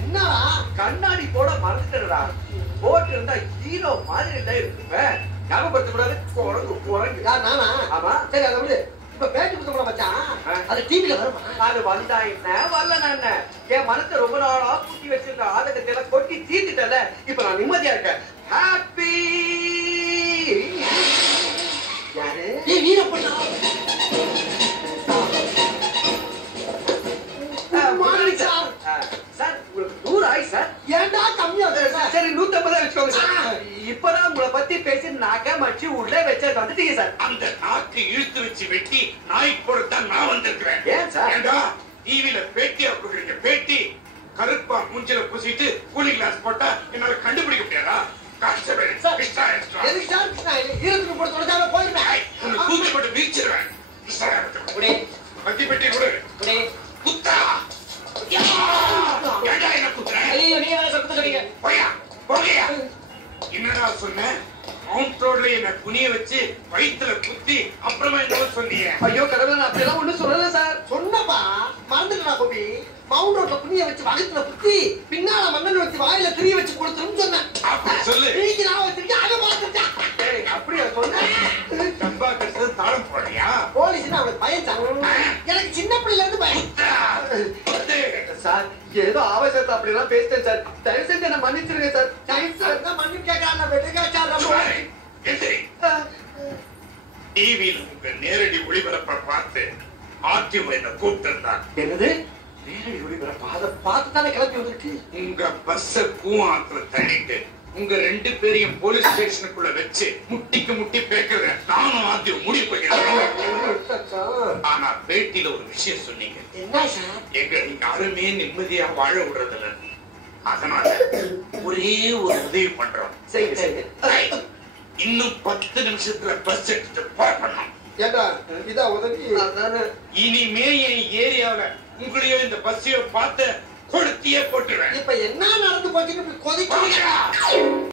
என்ன கண்ணாடி போட மறந்துட்டா போட்டு இருந்தா ஹீரோ மாதிரி இல்ல இருக்குமே ஞாபகப்படுத்த கூடாது குரங்கு குரங்கு நானா ஆமா சரி அதை விடு இப்ப பேட்டி புத்தகம் கூட மச்சான் அது டிவில வருமா அது வந்தா என்ன வரலனா என்ன என் மனசை ரொம்ப நாளா பூட்டி வச்சிருந்த ஆதகத்தை எல்லாம் கொட்டி தீர்த்துட்டல இப்ப நான் நிம்மதியா இருக்கேன் ஹாப்பி யாரு ஏ வீரப்பண்ணா சார் உங்களுக்கு 100 ஆயி சார் ஏன்டா கம்மியா சரி 150 வச்சுக்கோங்க சார் இப்பதான் உங்களை பத்தி பேசி நகை மச்சி உள்ளே வச்சு வந்துட்டீங்க சார் அந்த நாக்கு இழுத்து வச்சு வெட்டி நாய் போடத்தான் நான் வந்திருக்கிறேன் ஏன் சார் ஏண்டா டிவில பேட்டியா கொடுக்குறீங்க பேட்டி கருப்பா மூஞ்சில பூசிட்டு கூலிங் கிளாஸ் போட்டா என்னால கண்டுபிடிக்க முடியாதா தூக்கி போட்டு வீச்சிருவேன் பத்தி பெட்டி கொடு குத்தா என்னடா சொன்ன மவுண்ட் ரோட்ல என்ன குனிய வச்சு வயிற்றுல குத்தி அப்புறமா என்ன சொன்னீங்க ஐயோ கடவுளே நான் அப்படிலாம் ஒண்ணும் சொல்லல சார் சொன்னப்பா மறந்துட்டா கோபி மவுண்ட் ரோட்ல குனிய வச்சு வயிற்றுல குத்தி பின்னால மண்ணெண்ணெய் வச்சு வாயில திரிய வச்சு கொடுத்துருன்னு சொன்னேன் அப்படி சொல்லு நீங்க நான் வச்சிருக்கேன் அதை பார்த்துட்டேன் அப்படியா சொன்னேன் டப்பா கட்டுறது தாளம் போடுறியா போலீஸ்னா அவனுக்கு பயம் எனக்கு சின்ன பிள்ளைல இருந்து பயம் சார் ஏதோ ஆவேசத்தை அப்படிலாம் பேசிட்டேன் சார் தயவு செஞ்சு என்ன மன்னிச்சிருங்க சார் தயவு சார் மன்னிப்பு கேட்கறாங்க டிவியில் உங்க நேரடி ஒளிபரப்ப பார்த்து ஆர்டிஓ என்ன கூப்பிட்டிருந்தாங்க என்னது நேரடி ஒளிபரப்ப அதை பார்த்து தானே கிளம்பி வந்திருக்கு உங்க பஸ்ஸ கூவாத்துல தள்ளிட்டு உங்க 2 பேரையும் போலீஸ் ஸ்டேஷனுக்குள்ள வச்சு முட்டிக்கு முட்டி பேக்குற நானும் ஆர்டிஓ முடிவு பண்ணிடுறேன் ஆனா பேட்டியில ஒரு விஷயம் சொன்னீங்க என்ன சார் எங்களை யாருமே நிம்மதியா வாழ விடுறதில்ல அதனால ஒரே ஒரு உதவி பண்றோம் சரி சரி இன்னும் 10 நிமிஷத்துல பஸ் எடுத்துட்டு போறோம் ஏண்டா இதா உதவி இனிமே என் ஏரியாவில உங்களையோ இந்த பஸ்ஸையோ பார்த்து கொளுத்தியே போட்டுருவேன் இப்ப என்ன நடந்து போச்சுன்னு கொதிக்க